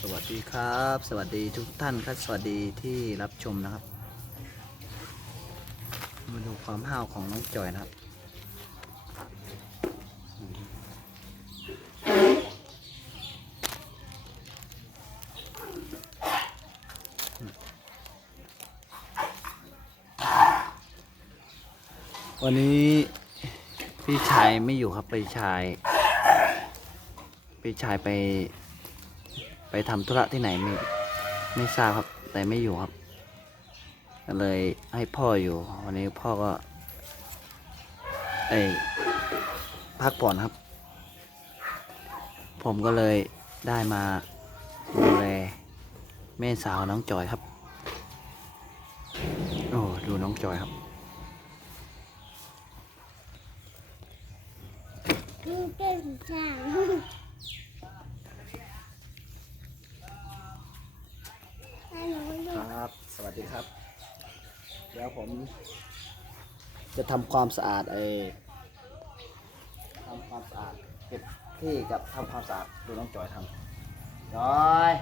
สวัสดีครับ สวัสดีทุกท่านครับ สวัสดีที่รับชมนะครับ มาดูความห้าวของน้องจอยนะครับวันนี้พี่ชายไม่อยู่ครับพี่ชาย พี่ชายไป ไปทำธุระที่ไหนไม่ไม่ทราบครับ แต่ไม่อยู่ครับก็เลยให้พ่ออยู่ วันนี้พ่อก็เอพักผ่อนครับ ผมก็เลยได้มาดูแลแม่สาวน้องจอยครับ โอ้ดูน้องจอยครับเก่งจังให้หนูดู ครับ ส วัสดีครับ เดี๋ยวผม จะทำความสะอาดไอ้ทำความสะอาดเก็บที่กับทำความสะอาดดูน้องจอยทำจอย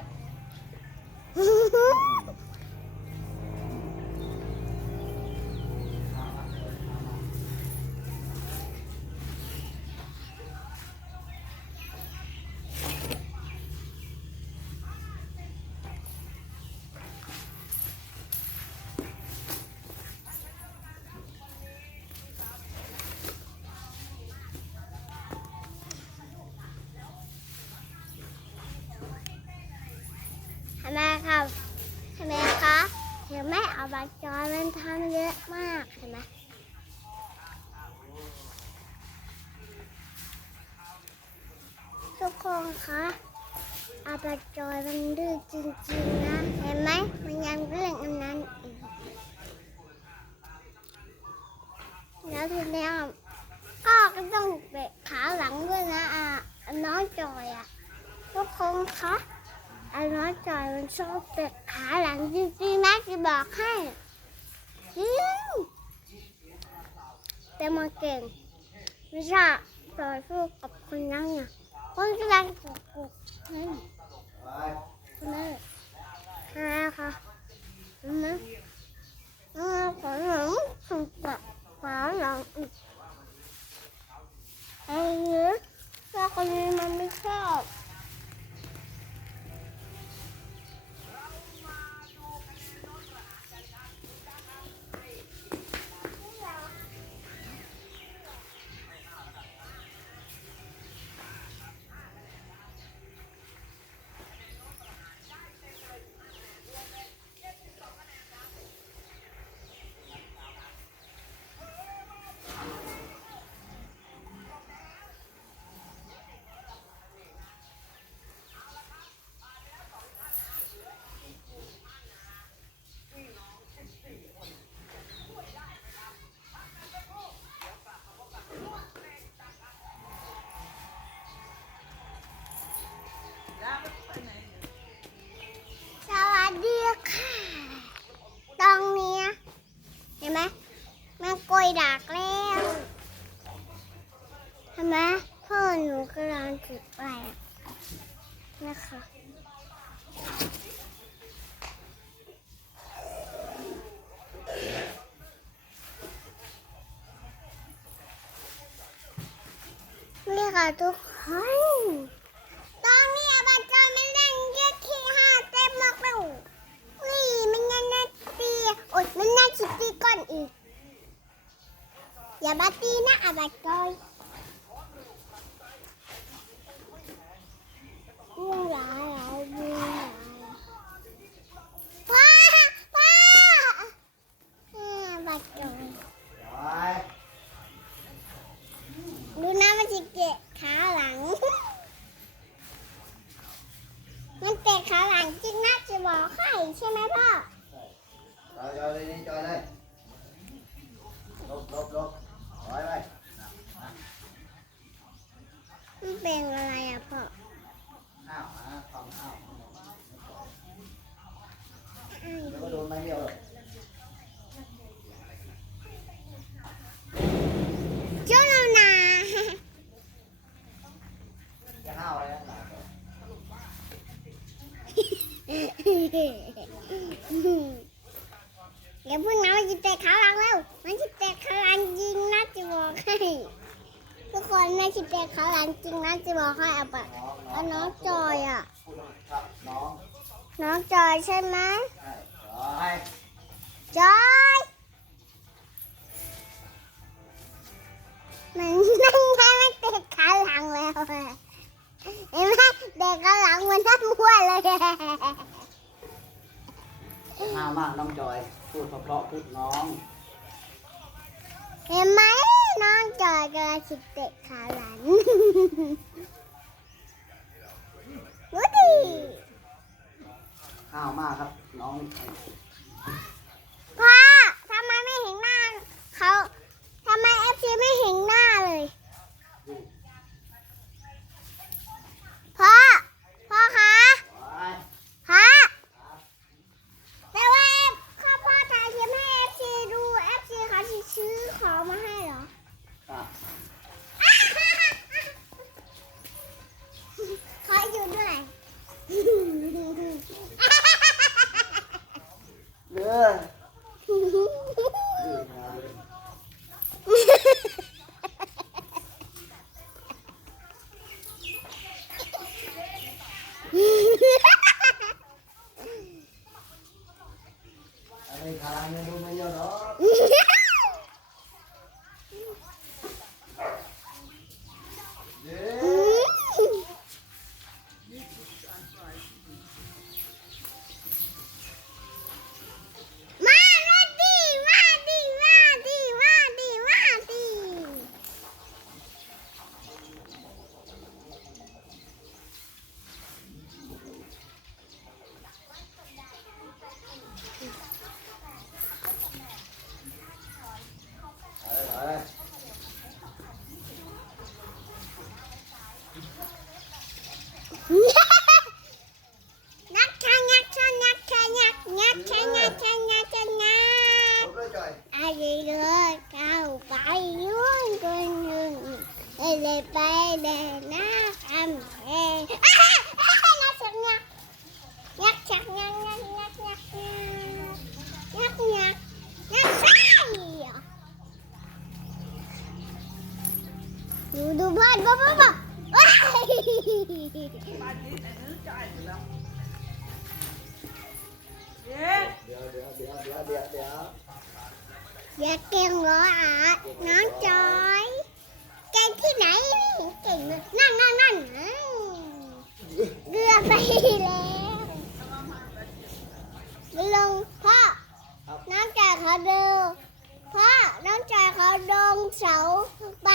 อาบาจอยมันทำเยอะมากเห็นไหมทุกคนคะอาบาจอยมันดื้อจริงๆนะ เห็นไหมมันยังเรื่องอันนั้นอีกแล้วทีนี้ก็ก็ต้องเบะขาหลังด้วยนะอะน้องจอยอะทุกคนคะ ไอ้น้องจอยมันชอบเบะขาหลังจริงๆนะจะบอกให้จริงแต่มันเก่งไม่ใช่ต่อสู้กับคนนั้นอะคนกำลังกุกกุกนั่นคุณแม่ค่ะค่ะคุณแม่เออขอหนังสุกอะขอหนังอีกไอ้เนี้ยถ้าคนนี้มันไม่ นูกำลังจุดไฟอะนะคะนี่ค่ะทุกคนตอนนี้บัตรจอยมันเล่นเยอะที่ห้าเต็มมากแล้วนี่มันยังน่าตีอดมันน่าคิดตีก่อนอีก อย่ามาตีนะอาบัตรจอยวุ่นวายแล้ววุ่นวายว้าว้าอ่าบัตรจอย จอย ดูนะมันจะเกะขาหลัง มันเตะขาหลังจริงน่าจะบอกให้ใช่ไหมพ่อจอยจอยเลยนี่จอยเลยลบลบลบจอยไปมันเป็นอะไรอะพ่ออ้าวนะความอ้าวแล้วก็โดนไม้เดียวเลย เจ้าหนูนา จะห้าวอะไรนักหนา อย่าเพิ่งนะมันจะเตะขาหลังแล้ว มันจะเตะขาหลังจริงนะจะบอกให้ทุกคนมันจะเตะขาหลังจริงนะจะบอกให้เอาปะเอาน้องจอยอะ น้องจอยใช่ไหมจอย น้องจอยพูดเพราะๆพูดน้อง เห็นไหมน้องจอยกำลังจิเตะขาหลังวูดดี้ห้าวมากครับ น้อง Đu bơi bơi bơi bơi. Dạ kêu ngựa ạ, à, nó trời. Cây thế này, cây nó nó nó. เกือบไปแล้วลงพ่อ น้องจอยเขาเดินพ่อ น้องจอยเขาดงเสาไป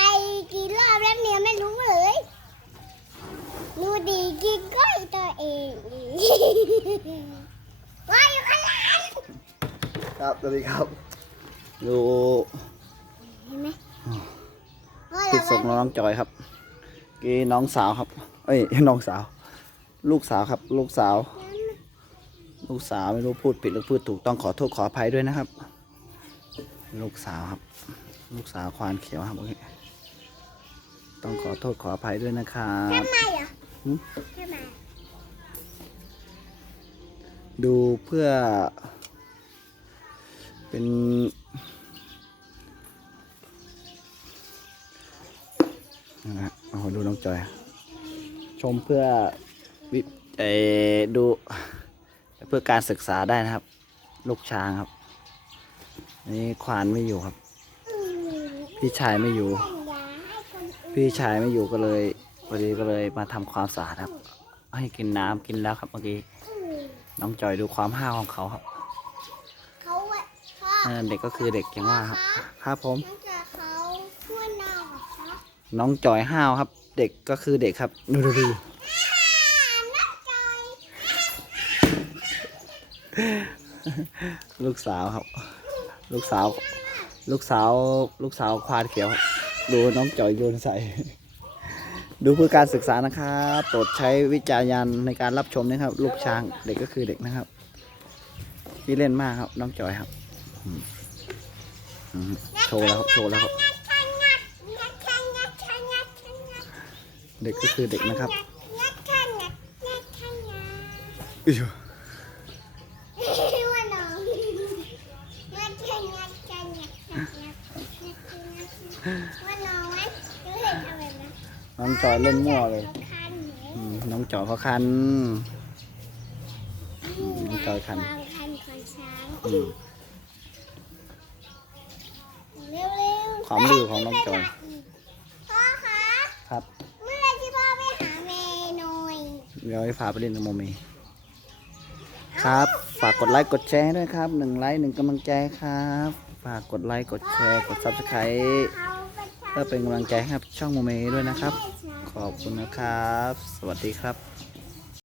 กี่รอบแล้วเนี่ยไม่รู้เลยดูดีกินก้อยตัวเองว่าอยู่ข้างหลังครับสวัสดีครับ ดูเห็นไหมติดส่งน้องจอยครับกีน้องสาวครับ เอ้ยน้องสาว ลูกสาวครับลูกสาว ลูกสาวไม่รู้พูดผิดหรือพูดถูกต้องขอโทษขออภัยด้วยนะครับ ลูกสาวครับ ลูกสาวควานเขียวครับโอเคต้องขอโทษขออภัยด้วยนะครับทำไมอะหืมทำไมดูเพื่อ เป็น นะฮะโอ้โหดูน้องจอย ชมเพื่อ วิเออดูเพื่อการศึกษาได้นะครับ ลูกช้างครับอันนี้ควานไม่อยู่ครับอืมพี่ชายไม่อยู่อย่าให้คนอื่นพี่ชายไม่อยู่ก็เลยพอดีก็เลยมาทำความสะอาดครับ ให้กินน้ำกินแล้วครับเมื่อกี้อืมน้องจอยดูความห้าวของเขาครับเขาอะพ่อเออเด็กก็คือเด็กอย่างว่าครับครับผมตั้งแต่เขาช่วยน้องเหรอคะน้องจอยห้าวครับ เด็กก็คือเด็กครับดูดูดู ลูกสาวครับ ลูกสาว ลูกสาว ลูกสาวควานเขียว ดูน้องจ่อยโยนใส่ ดูเพื่อการศึกษานะครับโปรดใช้วิจารณญาณในการรับชมนะครับ ลูกช้างเด็กก็คือเด็กนะครับที่เล่นมากครับ น้องจอยครับโชว์แล้วครับโชว์แล้วครับเด็กก็คือเด็กนะครับ งัดงัดงัดงัดงัดงัดอิ๊วน้องจอยเล่นมั่วเลยขาคันไหนอืมน้องจอยเขาคันน้องจอยคันวางคันของช้างอืม เร็วๆความดื้อของน้องจอย พ่อคะครับ เมื่อไหรที่พ่อไปหาเมย์หน่อยเดี๋ยวให้พาไปเล่นกับโมเมครับ ฝากกดไลค์กดแชร์ด้วยครับหนึ่งไลค์หนึ่งกำลังใจครับ ฝากกดไลค์กดแชร์กด subscribe เขาไปทำเพื่อเป็นกำลังใจให้กับช่องโมเมด้วยนะครับ ขอบคุณนะครับ สวัสดีครับ